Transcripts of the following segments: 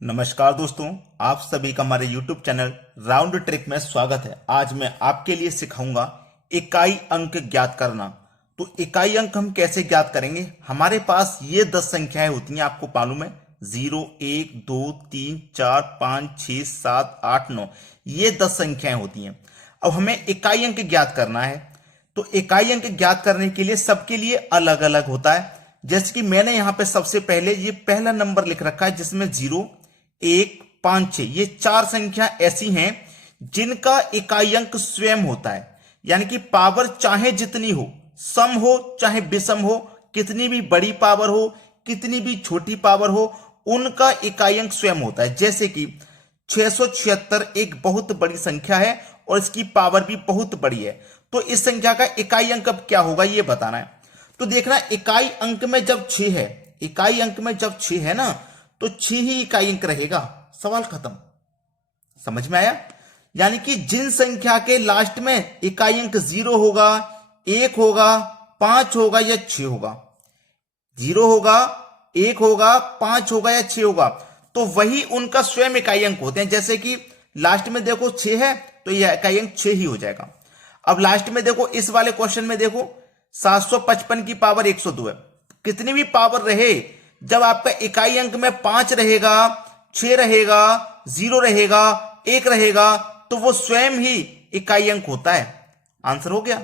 नमस्कार दोस्तों, आप सभी का हमारे YouTube चैनल राउंड ट्रिक में स्वागत है। आज मैं आपके लिए सिखाऊंगा इकाई अंक ज्ञात करना। तो इकाई अंक हम कैसे ज्ञात करेंगे? हमारे पास ये 10 संख्याएं होती हैं, आपको मालूम है। 0, 1, 2, 3, 4, 5, 6, 7, 8, 9, ये 10 संख्याएं होती हैं। अब हमें इकाई अंक ज्ञात करना है। तो इकाई अंक ज्ञात करने के लिए सबके लिए अलग अलग होता है। जैसे कि मैंने यहां पे सबसे पहले ये पहला नंबर लिख रखा है, जिसमें 0, 1, 5, 6 ये 4 संख्या ऐसी हैं जिनका इकाई अंक स्वयं होता है। यानी कि पावर चाहे जितनी हो, सम हो चाहे विषम हो, कितनी भी बड़ी पावर हो, कितनी भी छोटी पावर हो, उनका इकाई अंक स्वयं होता है। जैसे कि 676 एक बहुत बड़ी संख्या है और इसकी पावर भी बहुत बड़ी है। तो इस संख्या का इकाई अंक अब क्या होगा, यह बताना है। तो देखना, इकाई अंक में जब 6 है, इकाई अंक में जब 6 है ना, तो 6 ही इकाई अंक रहेगा। सवाल खत्म। समझ में आया? यानी कि जिन संख्या के लास्ट में इकाई अंक 0 होगा, 1 होगा, 5 होगा या 6 होगा, 0 होगा, 1 होगा, 5 होगा या 6 होगा, तो वही उनका स्वयं इकाई अंक होते हैं। जैसे कि लास्ट में देखो 6 है, तो यह इकाई अंक 6 ही हो जाएगा। अब लास्ट में देखो, इस वाले क्वेश्चन में देखो, 755 की पावर 102 है। कितनी भी पावर रहे, जब आपका इकाई अंक में 5 रहेगा, 6 रहेगा, 0 रहेगा, 1 रहेगा, तो वो स्वयं ही इकाई अंक होता है। आंसर हो गया।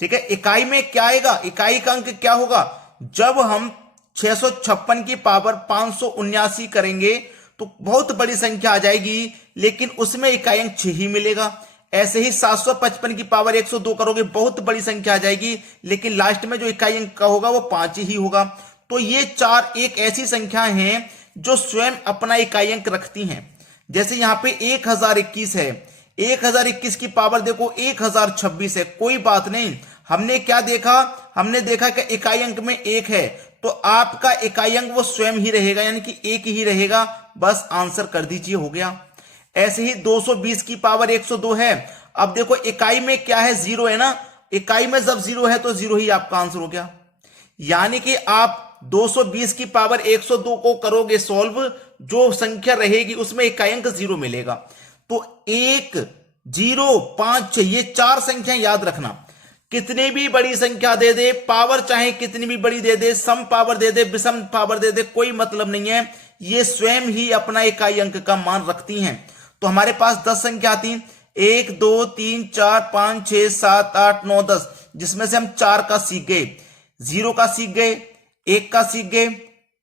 ठीक है। इकाई में क्या आएगा, इकाई का अंक क्या होगा? जब हम 656 की पावर 579 करेंगे तो बहुत बड़ी संख्या आ जाएगी, लेकिन उसमें इकाई अंक 6 ही मिलेगा। ऐसे ही 755 की पावर 102 करोगे, बहुत बड़ी संख्या आ जाएगी, लेकिन लास्ट में जो इकाई अंक का होगा वो 5 ही होगा। तो ये 4 एक ऐसी संख्या हैं जो स्वयं अपना इकाई अंक रखती हैं। जैसे यहां पे 1021 है, 1021 की पावर देखो 1026 है। कोई बात नहीं, हमने क्या देखा, हमने देखा कि इकाई अंक में 1 है, तो आपका इकाई अंक वो स्वयं ही रहेगा, यानी कि 1 ही रहेगा। बस आंसर कर दीजिए, हो गया। ऐसे ही 220 की पावर 102 है। अब देखो इकाई में क्या है, 0 है ना, इकाई में जब 0 है तो 0 ही आपका आंसर हो गया। यानी कि आप 220 की पावर 102 को करोगे सॉल्व, जो संख्या रहेगी उसमें इकाई अंक 0 मिलेगा। तो 1, 0, 5, 6 ये 4 संख्या याद रखना। कितनी भी बड़ी संख्या दे दे, पावर चाहे कितनी भी बड़ी दे दे, सम पावर दे दे, विषम पावर दे दे, कोई मतलब नहीं है, ये स्वयं ही अपना इकाई अंक का मान रखती हैं। तो हमारे पास 10 संख्या आती, 1, 2, 3, 4, 5, 6, 7, 8, 9, 10, जिसमें से हम 4 का सीख गए, 0 का सीख गए, 1 का सीख गए,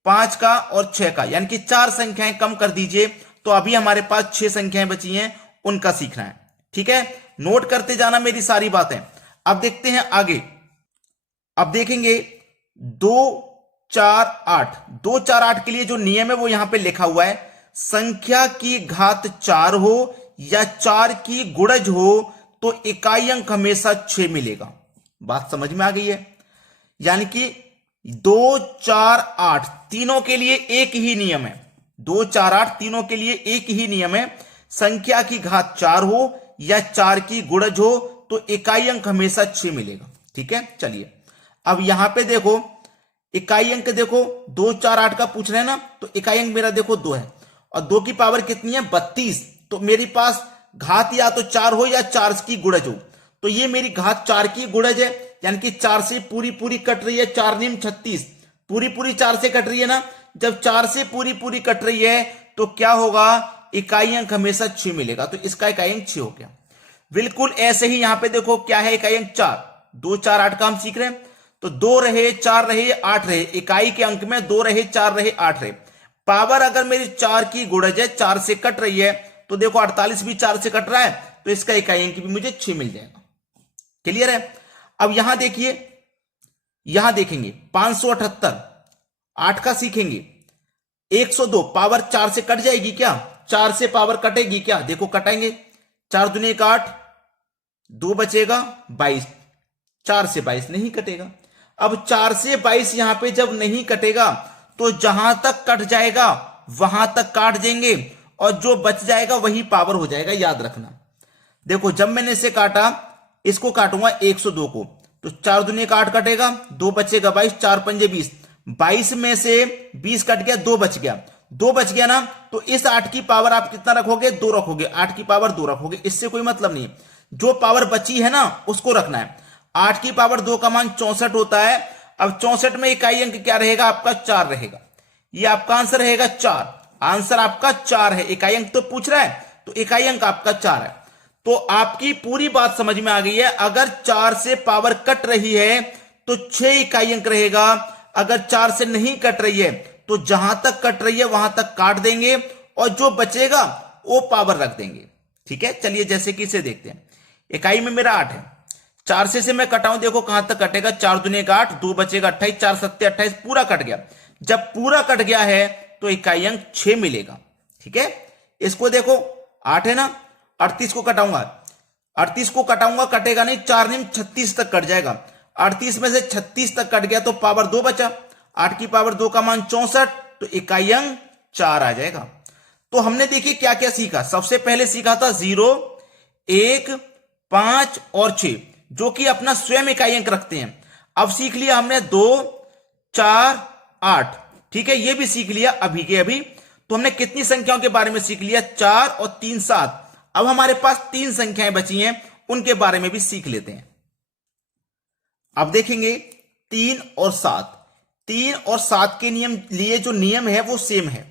5 का और 6 का, यानी कि 4 संख्याएं कम कर दीजिए। तो अभी हमारे पास 6 संख्याएं बची हैं, उनका सीखना है। ठीक है, नोट करते जाना मेरी सारी बातें। अब देखते हैं आगे। अब देखेंगे 2, 4, 8, 2, 4, 8 के लिए जो नियम है वो यहां पे लिखा हुआ है। संख्या की घात 4 हो या 4 की गुणज हो तो इकाई अंक हमेशा 6 मिलेगा। बात समझ में आ गई है? यानी कि 2, 4, 8 तीनों के लिए एक ही नियम है। 2, 4, 8 तीनों के लिए एक ही नियम है। संख्या की घात 4 हो या 4 की गुणज हो तो इकाई अंक हमेशा 6 मिलेगा। ठीक है, चलिए अब यहां पे देखो, इकाई अंक देखो 2, 4, 8 का पूछ रहे हैं ना, तो इकाई अंक मेरा देखो 2 है और 2 की पावर कितनी है, 32। तो मेरे पास घात या तो 4 हो या 4 की गुणज हो, तो ये मेरी घात 4 की गुणज है, यानी कि 4 से पूरी पूरी कट रही है, 4 निम 36, पूरी पूरी 4 से कट रही है ना। जब 4 से पूरी पूरी कट रही है तो क्या होगा, इकाई अंक हमेशा 6 मिलेगा। तो इसका इकाई अंक 6 हो गया। बिल्कुल ऐसे ही यहां पे देखो क्या है, इकाई अंक 4, 2, 4, 8 का हम सीख रहे हैं। तो 2 रहे, 4 रहे, 8 रहे, इकाई के अंक में 2 रहे, 4 रहे, 8 रहे। पावर अगर मेरी 4 की गुणज है, 4 से कट रही है, तो देखो 48 भी 4 से कट रहा है, तो इसका इकाई अंक भी मुझे 6 मिल जाएगा। क्लियर है? अब यहां देखिए, यहां देखेंगे 578, 8 का सीखेंगे। 102 पावर 4 से कट जाएगी क्या, 4 से पावर कटेगी क्या? देखो कटाएंगे, 4 दूनी 8, 2 बचेगा 22, 4 से 22 नहीं कटेगा। अब 4 से 22 यहां पे जब नहीं कटेगा तो जहां तक कट जाएगा वहां तक काट देंगे और जो बच जाएगा वही पावर हो जाएगा, याद रखना। देखो जब मैंने इसे काटा, इसको काटूंगा 102 को, तो 4 दूनी 8 कटेगा, 2 बचेगा 22, 4 पंजे 20, 22 में से 20 कट गया, 2 बच गया, दो बच गया ना, तो इस 8 की पावर आप कितना रखोगे, 2 रखोगे, 8 की पावर 2 रखोगे, इससे कोई मतलब नहीं है। जो पावर बची है ना उसको रखना है। 8 की पावर 2 का मान 64 होता है। अब 64 में इकाई अंक क्या रहेगा आपका, 4 रहेगा। ये आपका आंसर रहेगा 4। आंसर आपका 4 है। इकाई अंक तो पूछ रहा है, तो इकाई अंक आपका 4 है। तो आपकी पूरी बात समझ में आ गई है। अगर 4 से पावर कट रही है तो 6 इकाई अंक रहेगा। अगर 4 से नहीं कट रही है तो जहां तक कट रही है वहां तक काट देंगे और जो बचेगा वो पावर रख देंगे। ठीक है, चलिए जैसे कि इसे देखते हैं। इकाई में मेरा 8 है, 4 से मैं कटाऊं, देखो कहां तक कटेगा, 4 दूनी 8, 2 बचेगा 28, 4 सत्ते 28, पूरा कट गया। जब पूरा कट गया है तो इकाई अंक 6 मिलेगा। ठीक है, इसको देखो 8 है ना, 38 को कटाऊंगा, 38 को कटाऊंगा, कटेगा नहीं, 4 नहीं 36 तक कट जाएगा। 38 में से 36 तक कट गया तो पावर 2 बचा। 8 की पावर 2 का मान 64, तो इकाई अंक 4 आ जाएगा। तो हमने देखिए क्या क्या सीखा। सबसे पहले सीखा था 0, 1, 5 और 6, जो कि अपना स्वयं इकाई अंक रखते हैं। अब सीख लिया हमने 2, 4, 8। ठीक है, ये भी सीख लिया अभी के अभी। तो हमने कितनी संख्याओं के बारे में सीख लिया, 4 और 3 7। अब हमारे पास 3 संख्याएं बची हैं, उनके बारे में भी सीख लेते हैं। अब देखेंगे 3 और 7। 3 और 7 के नियम लिए जो नियम है वो सेम है।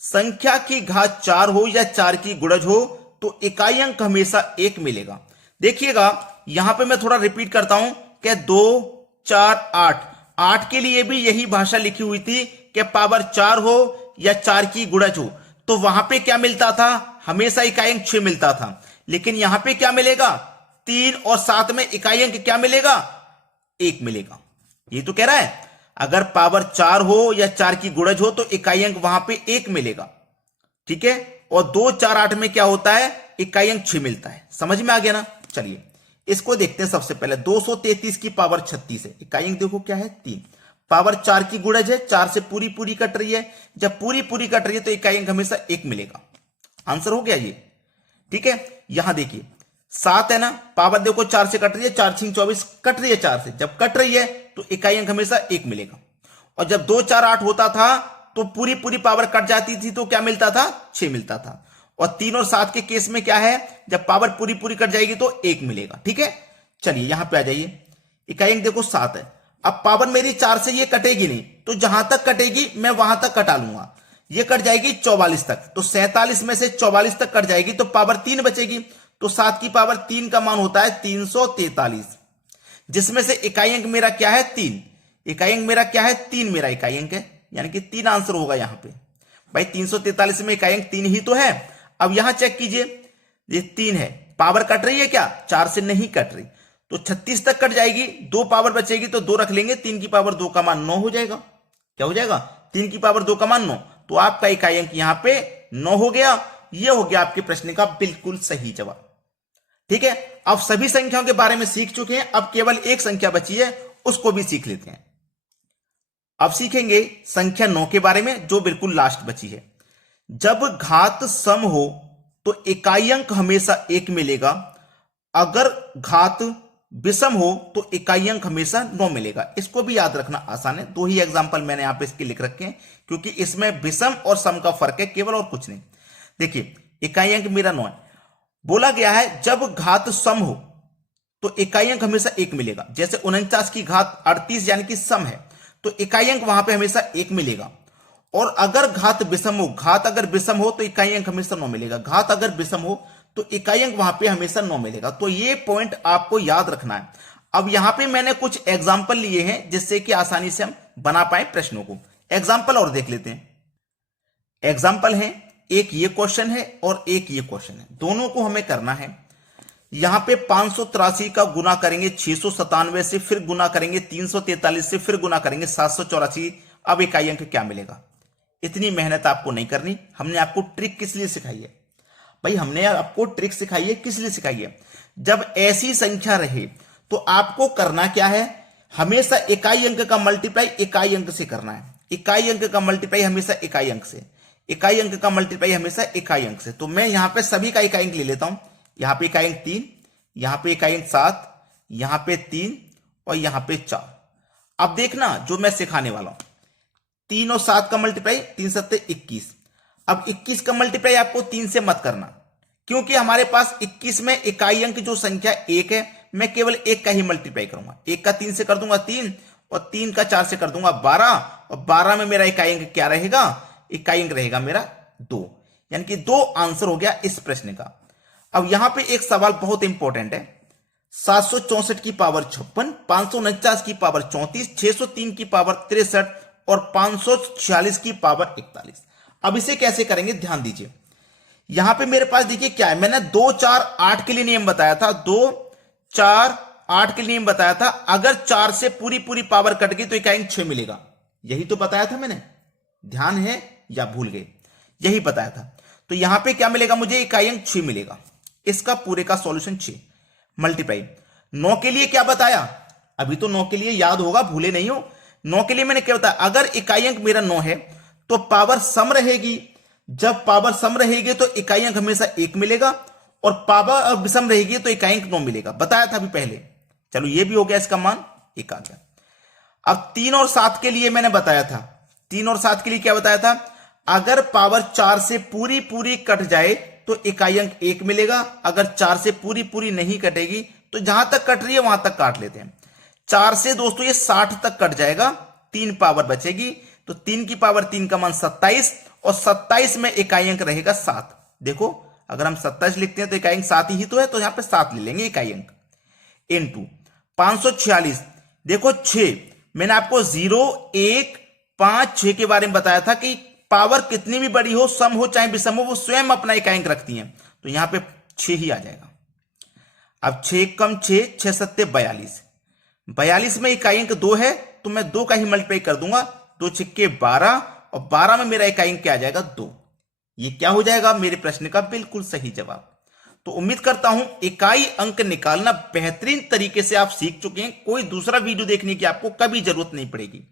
संख्या की घात 4 हो या 4 की गुणज हो तो इकाई अंक हमेशा 1 मिलेगा। देखिएगा यहां पे मैं थोड़ा रिपीट करता हूं कि 2, 4, 8। 8 के लिए भी यही भाषा लिखी हुई थी कि पावर 4 हो या 4 की गुणज हो, तो वहां पे क्या मिलता था, हमेशा इकाई अंक 6 मिलता था। लेकिन यहां पे क्या मिलेगा, 3 और 7 में इकाई अंक क्या मिलेगा, 1 मिलेगा। ये तो कह रहा है अगर पावर 4 हो या 4 की गुणज हो तो इकाई अंक वहां पे 1 मिलेगा। ठीक है, और 2, 4, 8 में क्या होता है, इकाई अंक 6 मिलता है। समझ में आ गया ना। चलिए इसको देखते हैं। सबसे पहले 233 की पावर 36 है, इकाई अंक देखो क्या है, 3। पावर 4 की गुणज है, 4 से पूरी पूरी कट रही है। जब पूरी पूरी कट रही है तो इकाई अंक हमेशा 1 मिलेगा। आंसर हो गया ये। ठीक है, यहां देखिए 7 है ना, पावर देखो 4 से कट रही है, 4 6 24 कट रही है 4 से। जब कट रही है तो इकाई अंक हमेशा 1 मिलेगा। और जब 2 4 8 होता था तो पूरी पूरी पावर कट जाती थी तो क्या मिलता था, 6 मिलता था। और 3 और 7 के केस में क्या है, जब पावर पूरी पूरी कट जाएगी तो 1 मिलेगा। ठीक है, चलिए यहां पे आ जाइए। इकाई अंक देखो 7 है। अब पावर मेरी 4 से ये कटेगी नहीं, तो जहां तक कटेगी मैं वहां तक कटा लूंगा। ये कट जाएगी 44 तक, तो 47 में से 44 तक कट जाएगी तो पावर 3 बचेगी। तो 7 की पावर 3 का मान होता है 343, जिसमें से इकाई अंक मेरा क्या है, 3। इकाई अंक मेरा क्या है, 3 मेरा इकाई अंक है, यानी कि 3 आंसर होगा यहां पे। भाई 343 में इकाई अंक 3 ही तो है। अब यहां चेक कीजिए, ये 3 है, पावर कट रही है क्या, 4 से नहीं कट रही, तो 36 तक कट जाएगी। 2 पावर बचेगी तो 2 रख लेंगे, 3 की पावर 2 का मान 9 हो जाएगा। क्या हो जाएगा, 3 की पावर 2 का मान 9। तो आपका इकाई अंक यहां पे 9 हो गया। यह हो गया आपके प्रश्न का बिल्कुल सही जवाब। ठीक है, अब सभी संख्याओं के बारे में सीख चुके हैं, अब केवल एक संख्या बची है, उसको भी सीख लेते हैं। अब सीखेंगे संख्या 9 के बारे में, जो बिल्कुल लास्ट बची है। जब घात सम हो तो इकाई अंक हमेशा 1 मिलेगा। अगर घात विषम हो तो इकाई अंक हमेशा 9 मिलेगा। इसको भी याद रखना आसान है। 2 ही एग्जांपल मैंने यहां पे इसके लिख रखे हैं, क्योंकि इसमें विषम और सम का फर्क है केवल, और कुछ नहीं। देखिए इकाई अंक मेरा 9 है, बोला गया है जब घात सम हो तो इकाई अंक हमेशा 1 मिलेगा। जैसे 49 की घात 38 यानी कि सम है, तो इकाई अंक वहां पे हमेशा 1 मिलेगा। और अगर घात विषम हो, घात अगर विषम हो तो इकाई अंक हमेशा 9 मिलेगा। घात अगर विषम हो तो इकाई अंक वहां पे हमेशा 9 मिलेगा। तो ये पॉइंट आपको याद रखना है। अब यहां पे मैंने कुछ एग्जाम्पल लिए हैं जिससे कि आसानी से हम बना पाए प्रश्नों को। एग्जाम्पल और देख लेते हैं। एग्जाम्पल है, एक ये क्वेश्चन है और एक ये क्वेश्चन है, दोनों को हमें करना है। यहां पे 583 का गुना करेंगे 697 से, फिर गुना करेंगे 343 से, फिर गुना करेंगे 784। अब इकाई अंक क्या मिलेगा। इतनी मेहनत आपको नहीं करनी। हमने आपको ट्रिक किस लिए सिखाई है भाई, हमने आपको ट्रिक सिखाई है किस लिए सिखाई है, जब ऐसी संख्या रहे तो आपको करना क्या है, हमेशा इकाई अंक का मल्टीप्लाई इकाई अंक से करना है। इकाई अंक का मल्टीप्लाई हमेशा इकाई अंक से, इकाई अंक का मल्टीप्लाई हमेशा इकाई अंक से। तो मैं यहां पे सभी का इकाई अंक ले लेता हूं। यहां पे इकाई अंक 3, यहां पे इकाई अंक 7, यहां पे 3 और यहां पे 4। अब देखना जो मैं सिखाने वाला हूं, 3 और 7 का मल्टीप्लाई, 3 सत्ते 21। अब 21 का मल्टीप्लाई आपको 3 से मत करना, क्योंकि हमारे पास 21 में इकाई अंक जो संख्या 1 है, मैं केवल 1 का ही मल्टीप्लाई करूंगा। 1 का 3 से कर दूंगा 3, और 3 का 4 से कर दूंगा 12, और 12 में मेरा इकाई अंक क्या रहेगा? इकाई अंक रहेगा मेरा 2, यानी कि 2 आंसर हो गया इस प्रश्न का। अब यहां पे एक सवाल बहुत इंपॉर्टेंट है। 764 की पावर 56, 549 की पावर 34, 603 की पावर 63 और 546 की पावर 41। अब इसे कैसे करेंगे, ध्यान दीजिए। यहां पे मेरे पास देखिए क्या है, मैंने 2 4 8 के लिए नियम बताया था, 2 4 8 के लिए नियम बताया था। अगर 4 से पूरी पूरी पावर कट गई तो इकाई अंक 6 मिलेगा, यही तो बताया था मैंने, ध्यान है या भूल गए? यही बताया था। तो यहां पे क्या मिलेगा मुझे? इकाई अंक 6 मिलेगा। इसका पूरे का सॉल्यूशन 6 मल्टीप्लाई 9 के लिए क्या बताया? अभी तो 9 के लिए याद होगा, भूले नहीं हो। 9 के लिए मैंने क्या बताया? अगर इकाई अंक मेरा 9 है तो पावर सम रहेगी। जब पावर सम रहेगी तो इकाई अंक हमेशा 1 मिलेगा, और पावर विषम रहेगी तो इकाई अंक 9 मिलेगा। बताया था अभी पहले। चलो ये भी हो गया, इसका मान 1 आ गया। अब 3 और 7 के लिए मैंने बताया था, 3 और 7 के लिए क्या बताया था? अगर पावर 4 से पूरी पूरी कट जाए तो इकाई अंक 1 मिलेगा। अगर 4 से पूरी पूरी नहीं कटेगी तो जहां तक कट रही है वहां तक काट लेते हैं। 4 से दोस्तों ये 60 तक कट जाएगा, 3 पावर बचेगी, तो 3 की पावर 3 का मान 27, और 27 में इकाई अंक रहेगा 7। देखो अगर हम 27 लिखते हैं तो इकाई अंक 7 ही तो है, तो यहां पे 7 ले लेंगे इकाई अंक। इनटू 546, देखो 6, मैंने आपको 0 1 5 6 के बारे में बताया था कि पावर कितनी भी बड़ी हो, सम हो चाहे विषम हो, वो स्वयं अपना इकाई अंक रखती हैं। तो यहां पे 6 ही आ जाएगा। अब 6 कम 6, 6 सत्ते 42, 42 में इकाई अंक 2 है तो मैं 2 का ही मल्टीप्लाई कर दूंगा, 2 छिक्के 12, और 12 में मेरा इकाई अंक क्या आ जाएगा? 2। ये क्या हो जाएगा? मेरे प्रश्न का बिल्कुल सही जवाब। तो उम्मीद करता हूं इकाई अंक निकालना बेहतरीन तरीके से आप सीख चुके हैं। कोई दूसरा वीडियो देखने की आपको कभी जरूरत नहीं पड़ेगी।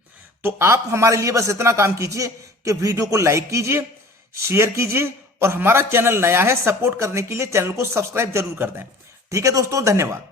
तो आप हमारे लिए बस इतना काम कीजिए कि वीडियो को लाइक कीजिए, शेयर कीजिए, और हमारा चैनल नया है, सपोर्ट करने के लिए चैनल को सब्सक्राइब जरूर कर दें। ठीक है दोस्तों, धन्यवाद।